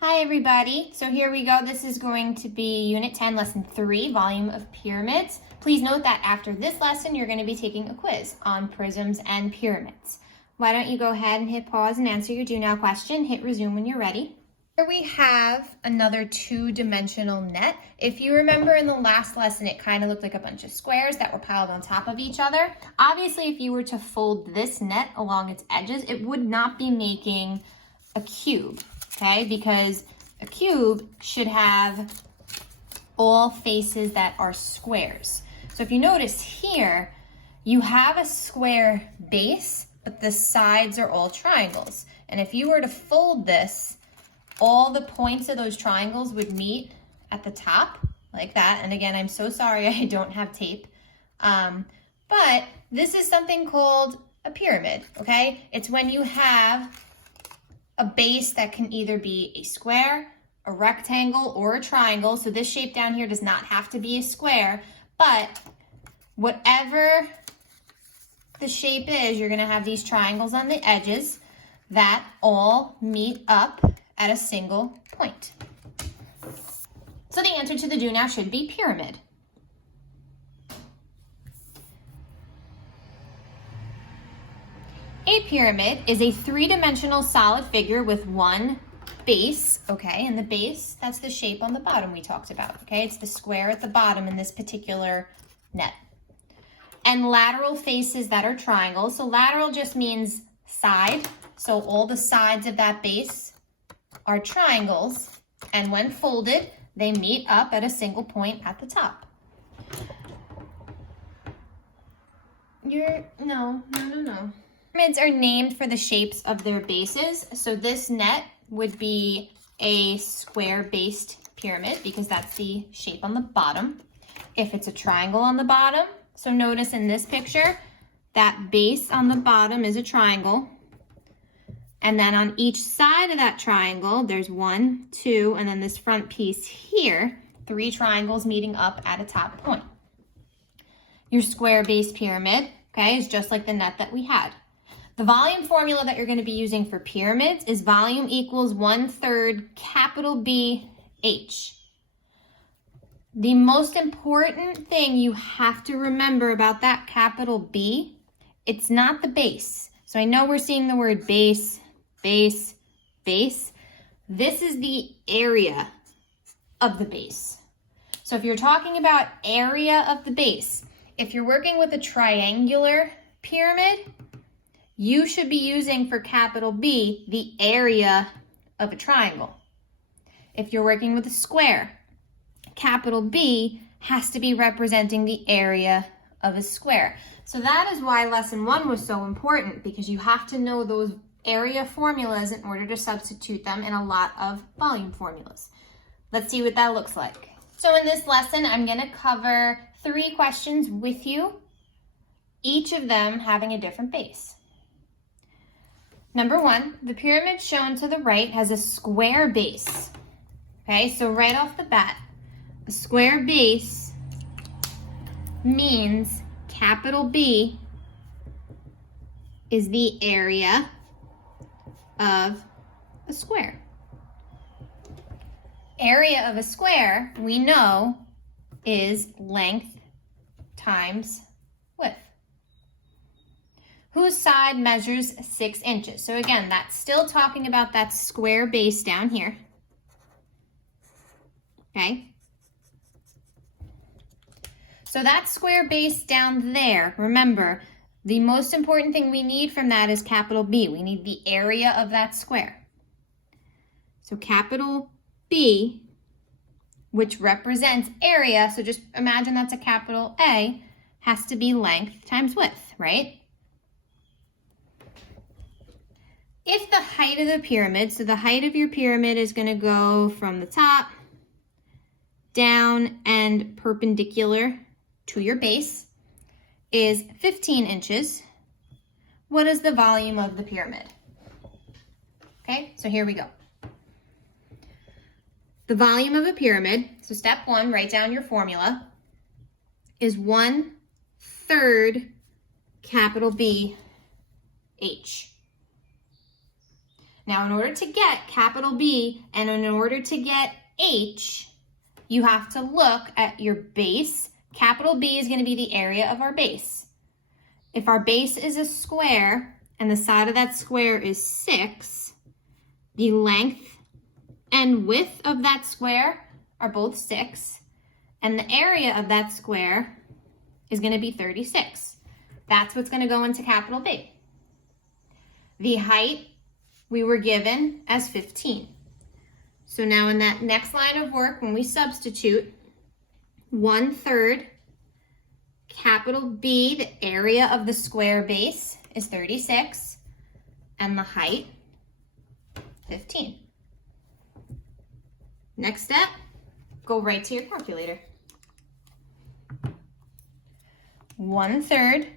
Hi everybody, so here we go. This is going to be Unit 10, Lesson 3, Volume of Pyramids. Please note that after this lesson, you're going to be taking a quiz on prisms and pyramids. Why don't you go ahead and hit pause and answer your do now question. Hit resume when you're ready. Here we have another two-dimensional net. If you remember in the last lesson, it kind of looked like a bunch of squares that were piled on top of each other. Obviously, if you were to fold this net along its edges, it would not be making a cube. Okay, because a cube should have all faces that are squares. So if you notice here, you have a square base, but the sides are all triangles. And if you were to fold this, all the points of those triangles would meet at the top like that. And again, I'm so sorry I don't have tape. But this is something called a pyramid, okay? It's when you have a base that can either be a square, a rectangle, or a triangle. So this shape down here does not have to be a square, but whatever the shape is, you're gonna have these triangles on the edges that all meet up at a single point. So the answer to the do now should be pyramid. A pyramid is a three-dimensional solid figure with one base, okay? And the base, that's the shape on the bottom we talked about, okay? It's the square at the bottom in this particular net. And lateral faces that are triangles. So lateral just means side. So all the sides of that base are triangles. And when folded, they meet up at a single point at the top. No. Pyramids are named for the shapes of their bases. So this net would be a square-based pyramid because that's the shape on the bottom. If it's a triangle on the bottom, so notice in this picture, that base on the bottom is a triangle. And then on each side of that triangle, there's 1, 2, and then this front piece here, 3 triangles meeting up at a top point. Your square-based pyramid, okay, is just like the net that we had. The volume formula that you're going to be using for pyramids is volume equals 1/3 capital B H. The most important thing you have to remember about that capital B, it's not the base. So I know we're seeing the word base, base, base. This is the area of the base. So if you're talking about area of the base, if you're working with a triangular pyramid, you should be using for capital B the area of a triangle. If you're working with a square, capital B has to be representing the area of a square. So that is why lesson 1 was so important, because you have to know those area formulas in order to substitute them in a lot of volume formulas. Let's see what that looks like. So in this lesson, I'm going to cover 3 questions with you, each of them having a different base. Number 1, the pyramid shown to the right has a square base. Okay, so right off the bat, a square base means capital B is the area of a square. Area of a square, we know, is length times width. Whose side measures 6 inches? So again, that's still talking about that square base down here. Okay? So that square base down there, remember, the most important thing we need from that is capital B. We need the area of that square. So capital B, which represents area, so just imagine that's a capital A, has to be length times width, right? If the height of the pyramid, so the height of your pyramid is going to go from the top down and perpendicular to your base, is 15 inches, what is the volume of the pyramid? Okay, so here we go. The volume of a pyramid, so step 1, write down your formula, is 1/3 capital B H. Now, in order to get capital B and in order to get H, you have to look at your base. Capital B is going to be the area of our base. If our base is a square and the side of that square is 6, the length and width of that square are both 6, and the area of that square is going to be 36. That's what's going to go into capital B. The height we were given as 15. So now in that next line of work, when we substitute, 1/3 capital B, the area of the square base, is 36, and the height, 15. Next step, go right to your calculator. 1/3.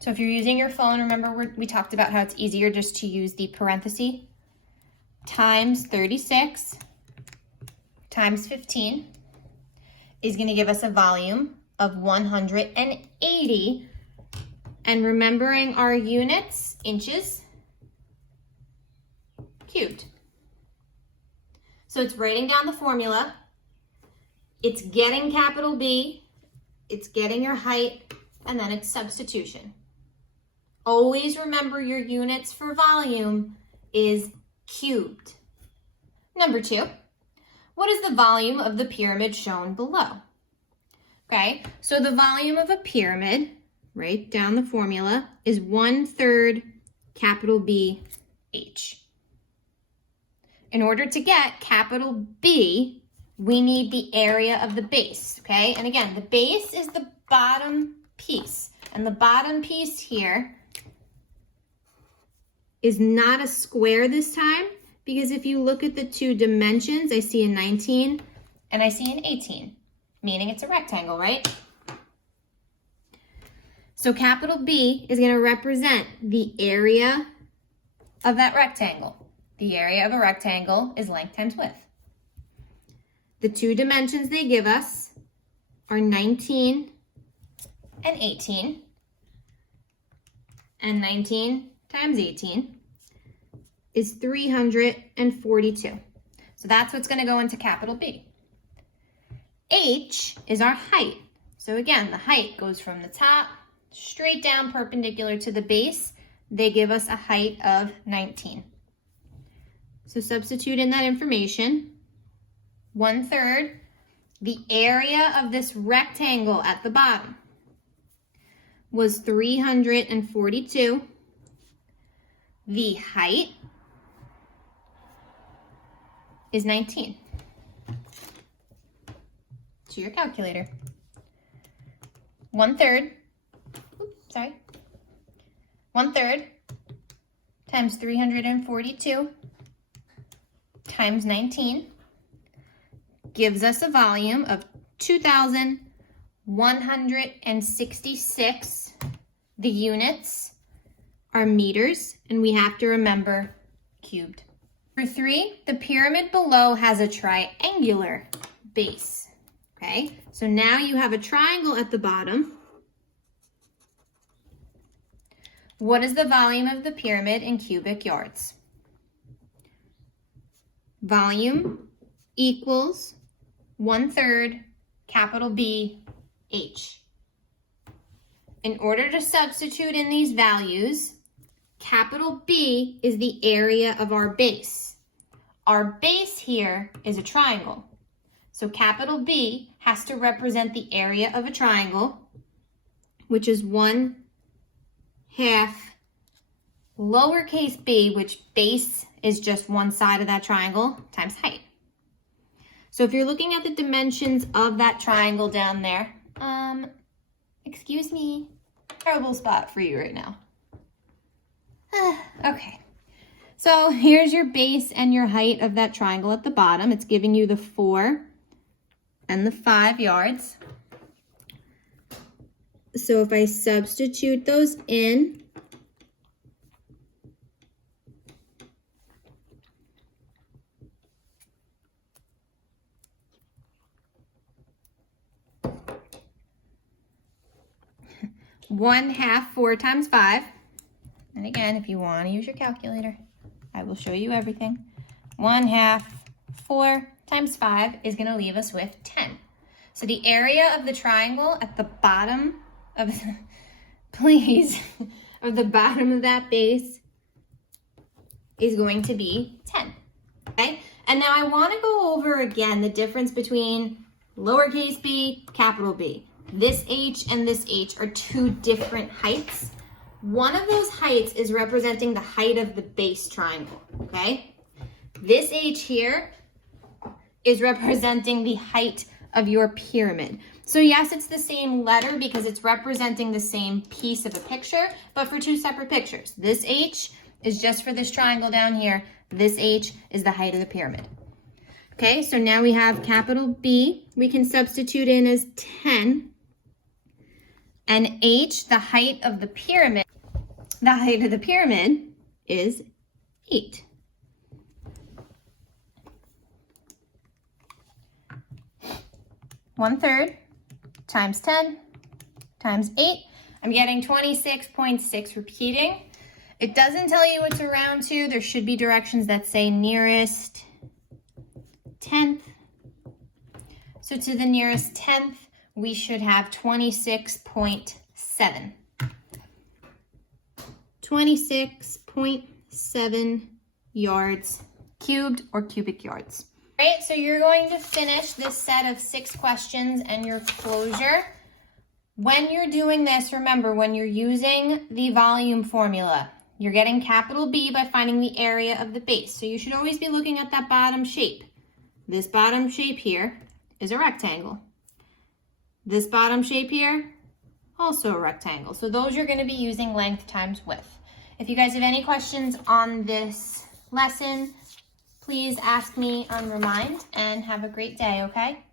So if you're using your phone, remember we talked about how it's easier just to use the parenthesis, times 36 times 15 is going to give us a volume of 180. And remembering our units, inches cubed. So it's writing down the formula. It's getting capital B, it's getting your height, and then it's substitution. Always remember your units for volume is cubed. Number 2, what is the volume of the pyramid shown below? Okay, so the volume of a pyramid, write down the formula, is 1/3 capital B H. In order to get capital B, we need the area of the base, okay? And again, the base is the bottom piece. And the bottom piece here is not a square this time, because if you look at the two dimensions, I see a 19 and I see an 18, meaning it's a rectangle, right? So capital B is going to represent the area of that rectangle. The area of a rectangle is length times width. The two dimensions they give us are 19 and 18. And 19 times 18 is 342. So that's what's going to go into capital B. H is our height. So again, the height goes from the top straight down perpendicular to the base. They give us a height of 19. So substitute in that information. 1/3, the area of this rectangle at the bottom was 342. The height is 19. To your calculator. 1/3 times 342 times 19 gives us a volume of 2,166. The units are meters, and we have to remember cubed. Number 3, the pyramid below has a triangular base. Okay, so now you have a triangle at the bottom. What is the volume of the pyramid in cubic yards? Volume equals 1/3 capital B H. In order to substitute in these values, capital B is the area of our base. Our base here is a triangle. So capital B has to represent the area of a triangle, which is 1/2 lowercase b, which base is just one side of that triangle, times height. So if you're looking at the dimensions of that triangle down there, excuse me, terrible spot for you right now. Okay, so here's your base and your height of that triangle at the bottom. It's giving you the 4 and the 5 yards. So if I substitute those in, (1/2) 4 times 5. And again, if you want to use your calculator, I will show you everything. 1/2, 4 times 5 is going to leave us with 10. So the area of the triangle at the bottom of, please, of the bottom of that base is going to be 10, okay? And now I want to go over again the difference between lowercase b, capital B. This H and this H are two different heights. One of those heights is representing the height of the base triangle, okay? This H here is representing the height of your pyramid. So yes, it's the same letter because it's representing the same piece of a picture, but for two separate pictures. This H is just for this triangle down here. This H is the height of the pyramid. Okay, so now we have capital B. We can substitute in as 10. And H, the height of the pyramid, is 8. One-third times 10 times 8. I'm getting 26.6 repeating. It doesn't tell you what to round to. There should be directions that say nearest 10th. So to the nearest 10th, we should have 26.7. 26.7 yards cubed or cubic yards. All right, so you're going to finish this set of 6 questions and your closure. When you're doing this, remember, when you're using the volume formula, you're getting capital B by finding the area of the base. So you should always be looking at that bottom shape. This bottom shape here is a rectangle. This bottom shape here, also a rectangle. So those you're going to be using length times width. If you guys have any questions on this lesson, please ask me on Remind, and have a great day, okay?